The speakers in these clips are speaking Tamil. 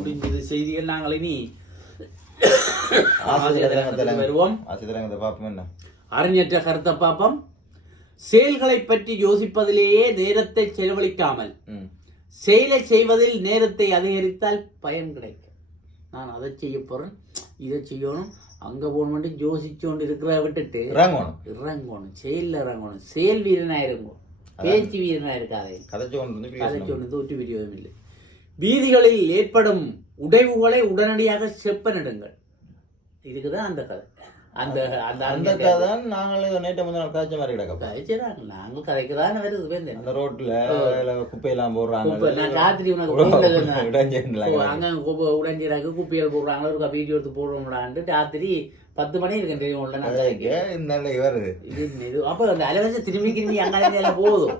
முடிஞ்சது செய்திகள் நாங்கள் இனி வருவோம். அறிஞற்ற கருத்தை பார்ப்போம். செயல்களை பற்றி யோசிப்பதிலேயே நேரத்தை செலவழிக்காமல் செயலை செய்வதில் நேரத்தை அதிகரித்தால் பயன் கிடைக்கும். நான் அதை செய்ய போறேன் இதை செய்யணும் அங்க போகணும் யோசிச்சு கொண்டு இருக்கிற விட்டுட்டு இறங்கணும். இறங்கணும். செயல்ல இறங்கணும். செயல் வீரனா இருங்கோ பேச்சு வீரனா இருக்காதே. கதைச்சு கொண்டு வந்து கதை பேசணும். சொன்னது ஒட்டு வீடியோவும் இல்லை. வீதிகளில் ஏற்படும் உடைவுகளை உடனடியாக செப்பனிடுங்கள். இதுக்குதான் அந்த கதை. அந்த அந்த அந்த கதை தான் நாங்களும் நேற்று முந்தின நாள் கதைச்ச மாதிரி கிடக்கப்பா கதைச்சுதான் நாங்கள் கதைக்கு தானே வருது அந்த ரோட்ல இதுல குப்பையெல்லாம் போடுறாங்க. நான் ராத்திரி உனக்கு ஓ, அங்க குப்பியல் போடுறாங்க ஒரு வீடியோ எடுத்து போடுவோம்லான்ட்டு ராத்திரி பத்து மணி இருக்கு தெரியும் இந்த வருது இது இது அப்ப அந்த அலைவசம் திரும்பி திரும்பி அங்கே போதும்.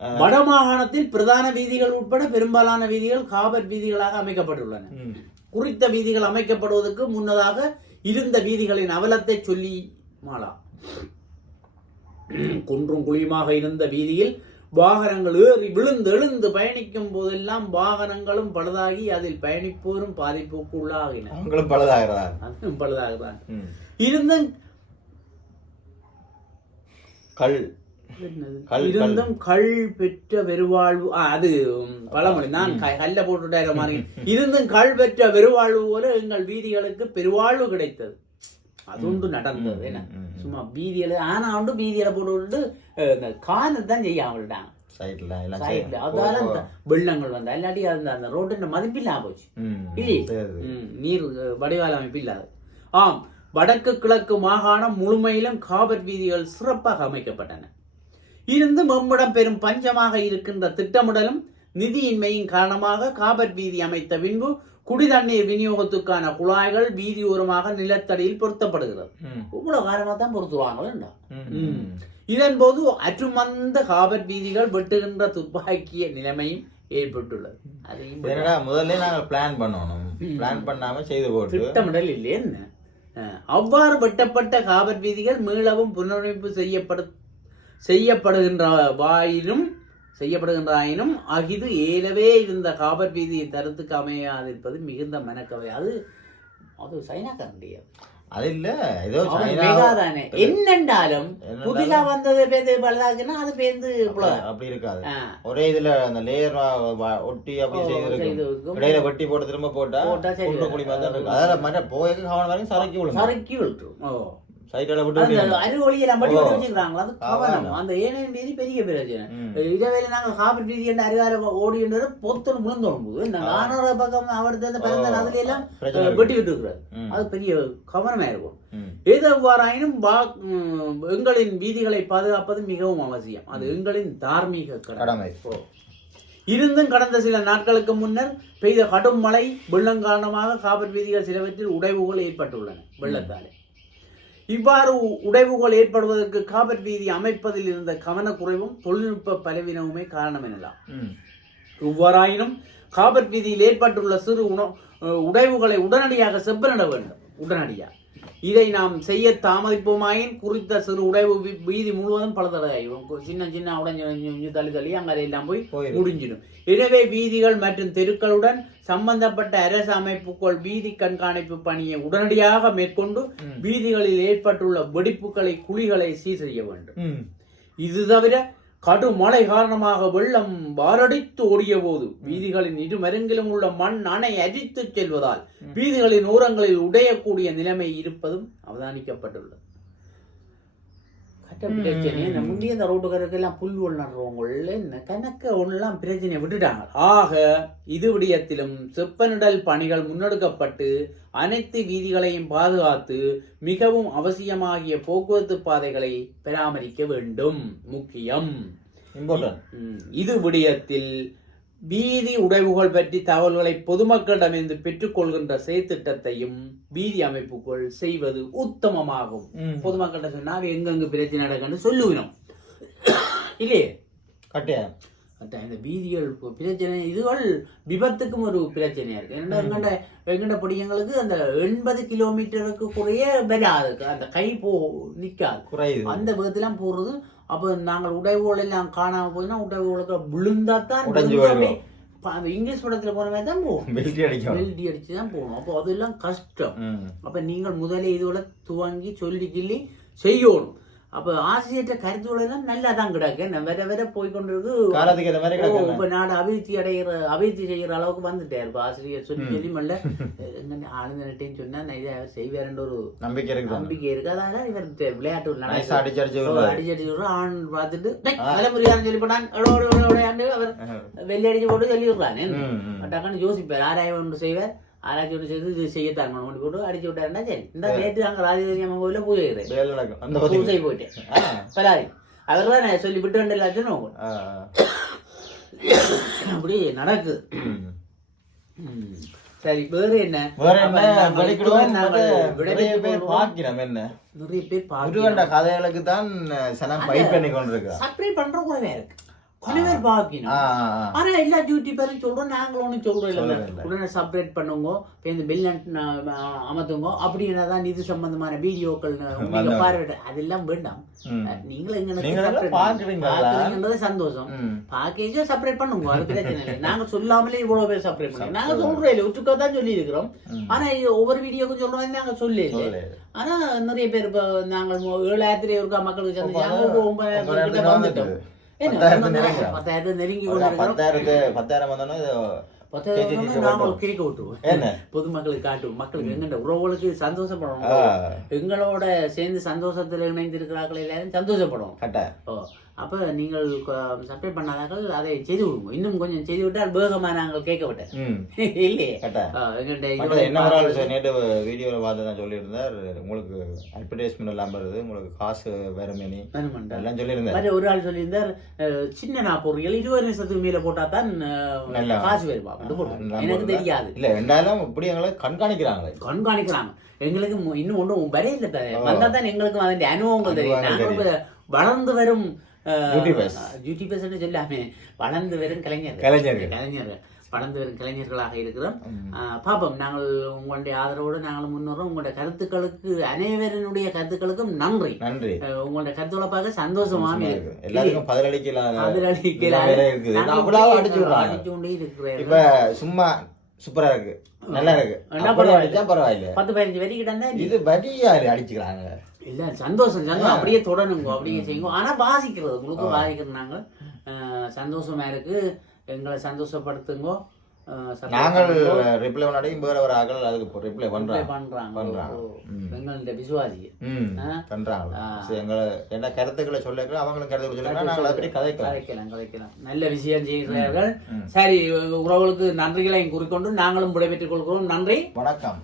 வடமாகாணத்தில் பிரதான வீதிகள் உட்பட பெரும்பாலான வீதிகள் காபட் வீதிகளாக அமைக்கப்பட்டுள்ளன. குறித்த வீதிகள் அமைக்கப்படுவதற்கு முன்னதாக இருந்த வீதிகளின் அவலத்தை சொல்லி மாளா குன்றும் குழியுமாக இருந்த வீதியில் வாகனங்கள் ஏறி விழுந்து எழுந்து பயணிக்கும் போதெல்லாம் வாகனங்களும் பழுதாகி அதில் பயணிப்போரும் பாதிப்புக்கு உள்ளாகின. அவங்களும் அதுவும் பழுதாகதான் ம். இருந்தும் கல். கல், இருந்தும் கள் பெற்ற பெருவாழ்வு ஆ, அது பழமொழி. நான் கல்ல போட்டுட்டாரு மாதிரி இருந்தும் கள் பெற்ற பெருவாழ்வு போல எங்கள் வீதிகளுக்கு பெருவாழ்வு கிடைத்தது. அது ஒன்று நடந்தது என்ன. சும்மா வீதியில ஆனா உண்டு வீதியில போட்டு விட்டு அஹ், இந்த காணத்தான் செய்யாம விட்டாங்க சைட்ல. அதால வெள்ளங்கள் வந்தா இல்லாட்டி அந்த அந்த ரோட்டின் மதிப்பில்லாம போச்சு. ம். இல்லையே? சரி. ம், நீர் அஹ், வடிகால் அமைப்பு இல்லாது. ஆம் வடக்கு கிழக்கு மாகாணம் முழுமையிலும் காபட் வீதிகள் சிறப்பாக அமைக்கப்பட்டன. இருந்து நம்மிடம் பெரும் பஞ்சமாக இருக்கின்ற திட்டமிடலும் நிதியின்மையின் காரணமாக காபட் வீதி அமைத்த பின்பு குடிதண்ணீர் விநியோகத்துக்கான குழாய்கள் வீதியோரமாக நிலத்தடியில் பொருத்தப்படுகிறது. இவ்வளவு காரணமாக தான் பொருத்துவாங்களா. இதன் போது அற்றுமந்த காபட் வீதிகள் வெட்டுகின்ற துப்பாக்கிய நிலைமையும் ஏற்பட்டுள்ளது. அதையும் என்னடா முதல்ல நாங்க பிளான் பண்ணணும். பிளான் பண்ணாம செய்து போட்டு. திட்டமிடல் இல்லை என்ன? அவ்வாறு வெட்டப்பட்ட காபட் வீதிகள் மீளவும் புனரமைப்பு செய்யப்படு செய்யப்படுகின்ற வாயினும் செய்யப்படுகின்றாயினும் அகிது ஏலவே இருந்த காபட் வீதியை தரத்துக்கு அமையாதிருப்பது மிகுந்த மனக்கவை அது அது சைனாக்க முடியாது அது இல்ல ஏதோ மெகாதானே. என்னென்றாலும் புதிதா வந்தது பேந்து பழுதாக்குன்னா அது பேந்து அப்படி இருக்காது. ஒரே இதுல அந்த லேயர் ஒட்டி அப்படி செய்திருக்கும். இடையில வெட்டி போட்டு திரும்ப போட்டா போட்டா சரி. தான் அதனால மற்ற போய்க்கு கவனம் வரைக்கும் சரக்கி விழுங்க சறுக்கி விட்டுரும் ஓ. சைட்டால விட்டு அந்த படி ஓ. வச்சுக்கிறாங்களா? அது கவனம். அந்த ஏனையின் வீதி பெரிய பிரச்சனை. இதேவேளை நாங்கள் காப்பீட்டு வீதி என்று அறிவார ஓடின்றது பொத்தொன்று முழுந்தோடும் போது இந்த நானூறு பக்கம் அவருக்கு அந்த பிறந்த. அதுல எல்லாம் பிரச்சனை அஹ், வெட்டி விட்டு இருக்கிறார். அது பெரிய கவனமா இருக்கும் ம். எது எவ்வாறாயினும் வா- ம், எங்களின் வீதிகளை பாதுகாப்பது மிகவும் அவசியம். அது எங்களின் தார்மீக கடமை. இருந்தும் கடந்த சில நாட்களுக்கு முன்னர் பெய்த கடும் மழை வெள்ளம் காரணமாக காபட் வீதிகள் சிலவற்றில் உடைவுகள் ஏற்பட்டுள்ளன வெள்ளத்தாலே. இவ்வாறு உடைவுகள் ஏற்படுவதற்கு காபட் வீதி அமைப்பதில் இருந்த கவனக்குறைவும் தொழில்நுட்ப பலவீனமுமே காரணம் எனலாம். இவ்வாறாயினும் காபட் வீதியில் ஏற்பட்டுள்ள சிறு உண அஹ் உடைவுகளை உடனடியாக செப்பனிட வேண்டும். உடனடியாக. இதை நாம் செய்ய தாமதிப்போமாயின் குறித்த சிறு உடைவு வீதி முழுவதும் பலதடையாயிரும் கு- சின்ன சின்ன உடைஞ்சு தள்ளி தள்ளி அங்கே எல்லாம் போய். முடிஞ்சிடும் எனவே வீதிகள் மற்றும் தெருக்களுடன் சம்பந்தப்பட்ட அரசு அமைப்புகள் வீதி கண்காணிப்பு பணியை உடனடியாக மேற்கொண்டு வீதிகளில் ஏற்பட்டுள்ள வெடிப்புகளை குழிகளை சீர் செய்ய வேண்டும். இது தவிர கடும் மழை காரணமாக வெள்ளம் வாரடித்து ஓடிய போது வீதிகளின் இரு மருங்கிலும் உள்ள மண் அணை அரித்து செல்வதால் வீதிகளின் ஓரங்களில் உடையக்கூடிய நிலைமை இருப்பதும் அவதானிக்கப்பட்டுள்ளது. பிரச்சனை இந்த முந்தைய இந்த ரோட்டுக்காரருக்கெல்லாம் புல் நடுறவங்கள இந்த கணக்க ஒன்றெல்லாம் பிரச்சனையை விட்டுட்டாங்க. ஆக இது விடயத்திலும் செப்பனிடல் பணிகள் முன்னெடுக்கப்பட்டு அனைத்து வீதிகளையும் பாதுகாத்து மிகவும் அவசியமாகிய போக்குவரத்து பாதைகளை பராமரிக்க வேண்டும். முக்கியம். இது விடயத்தில் வீதி உடைவுகள் பற்றி தகவல்களை பொதுமக்களிடமிருந்து பெற்றுக்கொள்கின்ற செயற்திட்டத்தையும் வீதி அமைப்புகள் செய்வது உத்தமமாகும். பொதுமக்கள்கிட்ட சொன்னா எங்கெங்க பிரச்சனை நடக்குன்னு சொல்லுவினோம். இல்லையே? கட்டியா இந்த வீதிகள் பிரச்சனை இதுகள் விபத்துக்கும் ஒரு பிரச்சனையா இருக்கு. ஏன்னா எங்கண்ட எங்கண்ட படியங்களுக்கு அந்த எண்பது கிலோமீட்டருக்கு குறைய வராது. அந்த கை போ நிக்காது. குறையுது. அந்த விதத்திலாம் போறது அப்ப நாங்கள் உடைவுகள் எல்லாம் காணாம போயினா உடைவுகளுக்கு விழுந்து அந்த இங்கிலீஷ் படத்துல போன மாதிரி தான் போகும் பெல்ட் அடிக்கும் வெல்டி அடிச்சு தான் போகணும் அப்போ அதெல்லாம் கஷ்டம். அப்ப நீங்கள் முதலே இதோட துவங்கி சொல்லி கிள்ளி செய்யணும். அப்ப ஆசிரியர்கிட்ட கருத்துக்கள் எல்லாம் நல்லா தான் கிடக்கு. நம்ம வேற வேற போய் கொண்டிருக்கு. காலத்துக்கு ஏத்த மாதிரி ஓ, கிடக்கு இப்ப நாடு அபிவிருத்தி அடைகிற அபிவிருத்தி செய்யற அளவுக்கு வந்துட்டார். இப்ப ஆசிரியர் சொல்லி சொல்லி மல்ல எங்க ஆளுநர்கிட்டையும் சொன்னா நான் இதை செய்வாருன்ற ஒரு நம்பிக்கை இருக்குது நம்பிக்கை இருக்கு. அதனால இவர் விளையாட்டு. அடிச்சு அடிச்சு. ஆண் பார்த்துட்டு "டேய், தலைமுறையான்னு சொல்லி எடோன்னு அவர் வெள்ளி அடிச்சு போட்டு சொல்லி விடுறான். டக்குன்னு யோசிப்பார். ஆராய்ச்சி ஒன்று செய்வார். ஆராய்ச்சி ஒன்று செய்து இது செய்யத்தான் மனம் கொண்டு போட்டு அடிச்சு விட்டாருன்னா சரி இந்த நேற்று அங்கே ராஜேஸ்வரி அம்மன் கோயிலில் பூஜை அந்த பூஜை போயிட்டேன் பலாரி அவர் தான் நான் சொல்லி விட்டு ரெண்டு லட்சம் அப்படி நடக்குது. சரி வேறு என்ன வேற. பார்க்கிறோம் என்ன நிறைய பேர் கதைகளுக்கு தான் சனம் பயிர் பண்ணி கொண்டிருக்கிறான் சப்ளை பண்ற கூடவே இருக்கு ஆ, ஆ. ஆனா எல்லா டியூட்டி பேரும் சொல்றோம் நாங்களும் ஒன்றும் சொல்றோம் இல்லை. உடனே செப்பரேட் பண்ணுங்க இந்த பில் அமர்த்துங்க அப்படின்னா தான் இது சம்பந்தமான வீடியோக்கள் நீங்க. பார்வையிட அதெல்லாம் வேண்டாம். நீங்களும் சந்தோஷம். ம். பாக்கேஜா செப்பரேட் பண்ணுங்க அது பிரச்சனை இல்லை நாங்க சொல்லாமலே இவ்வளவு பேர் செப்பரேட் பண்ணுங்க நாங்க சொல்றோம் இல்லை. உச்சுக்கா தான் சொல்லி இருக்கிறோம் ஆனா ஒவ்வொரு வீடியோக்கும் சொல்றோம் நாங்க சொல்லி இல்லை. ஆனா நிறைய பேர் இப்ப நாங்கள் ஏழாயிரத்தி இருக்கா மக்களுக்கு சந்திச்சாங்க ஒன்பதாயிரத்தி வந்துட்டோம். பத்தாயிரத்து நெருங்கி பத்தாயிரத்து பத்தாயிரம் வந்தோன்னா நாங்கள் என்ன? பொதுமக்களுக்கு காட்டுவோம். மக்களுக்கு எங்கண்ட உறவுகளுக்கு ஆ, சந்தோஷப்படணும் எங்களோட சேர்ந்து சந்தோஷத்தில் இணைந்திருக்கிறார்கள் எல்லாரும் ஓ. அப்ப நீங்கள் சப்ளை பண்ணாதார்கள் அதை செய்து விடுங்க இன்னும் கொஞ்சம் செய்து விட்டால் வேகமா நாங்கள் கேட்க விட்டேன் இல்லையே? கட்ட ஆ, எங்கள்ட்ட மற்றது என்ன ஒரு ஆள் இது சார் நேற்று வீடியோவில் பார்த்து தான் சொல்லியிருந்தார். உங்களுக்கு அட்வர்டைஸ்மெண்ட் எல்லாம் வருது. உங்களுக்கு காசு வேற மேனி வேணுமெண்டா. எல்லாம் சொல்லியிருந்தார். மற்ற ஒரு ஆள் சொல்லியிருந்தார் சின்ன நாப்பொருள் இருபது நிமிஷத்துக்கு மேல போட்டா தான். காசு வருமா? எனக்கு தெரியாது. இல்ல ரெண்டாயிரம் இப்படி எங்களை கண்காணிக்கிறாங்களே கண்காணிக்கிறாங்க. எங்களுக்கு இன்னும் ஒன்றும் வரையில வந்தா தான் எங்களுக்கு அதன் அனுபவங்கள் தெரியும். நாங்கள் வளர்ந்து வரும் YouTubers. யூடியூபர்ஸ் சொல்லாமே. வளர்ந்து வரும் கலைஞர்கள். கலைஞர்கள். கலைஞர்கள். வளர்ந்து வரும் கலைஞர்களாக இருக்கிறோம். பாப்போம் நாங்கள் உங்களுடைய ஆதரவோடு நாங்கள் முன்னோறோம் உங்களுடைய கருத்துக்களுக்கு அனைவரினுடைய கருத்துக்களுக்கும் நன்றி. நன்றி. உங்களுடைய கருத்துக்களை பார்க்க சந்தோஷமாக இருக்கு. எல்லாத்துக்கும் பதிலளிக்கலாம் அடிச்சு கொண்டே இருக்கிறேன். இப்ப சும்மா சூப்பரா இருக்கு. நல்லா இருக்கு. பரவாயில்ல. பத்து பதினஞ்சு வரி கிட்ட இது வரியாரு அடிச்சுக்கிறாங்க. இல்ல சந்தோஷம் சந்தோஷம். அப்படியே தொடருங்க அப்படியே செய்யுங்க. ஆனா வாசிக்கிறது உங்களுக்கு வாசிக்கிறது நாங்க அஹ், சந்தோஷமா இருக்கு. எங்களை சந்தோஷப்படுத்துங்க. நாங்கள். ரிப்ளை பண்ணாடையும் வேற வேற ஆக்கள் அதுக்கு ரிப்ளை பண்றாங்க. பண்றாங்க. எங்கள்ட்ட விசுவாசி. பண்றாங்க. எங்களை என்ன கருத்துக்களை சொல்ல அவங்களும் கருத்துக்களை சொல்ல நாங்கள் அதை பற்றி கதைக்கலாம். கதைக்கலாம் கதைக்கலாம். நல்ல விஷயம் செய்கிறார்கள். சரி உறவுகளுக்கு நன்றிகளை குறிக்கொண்டு நாங்களும் விடைபெற்றுக் கொள்கிறோம். நன்றி. வணக்கம்.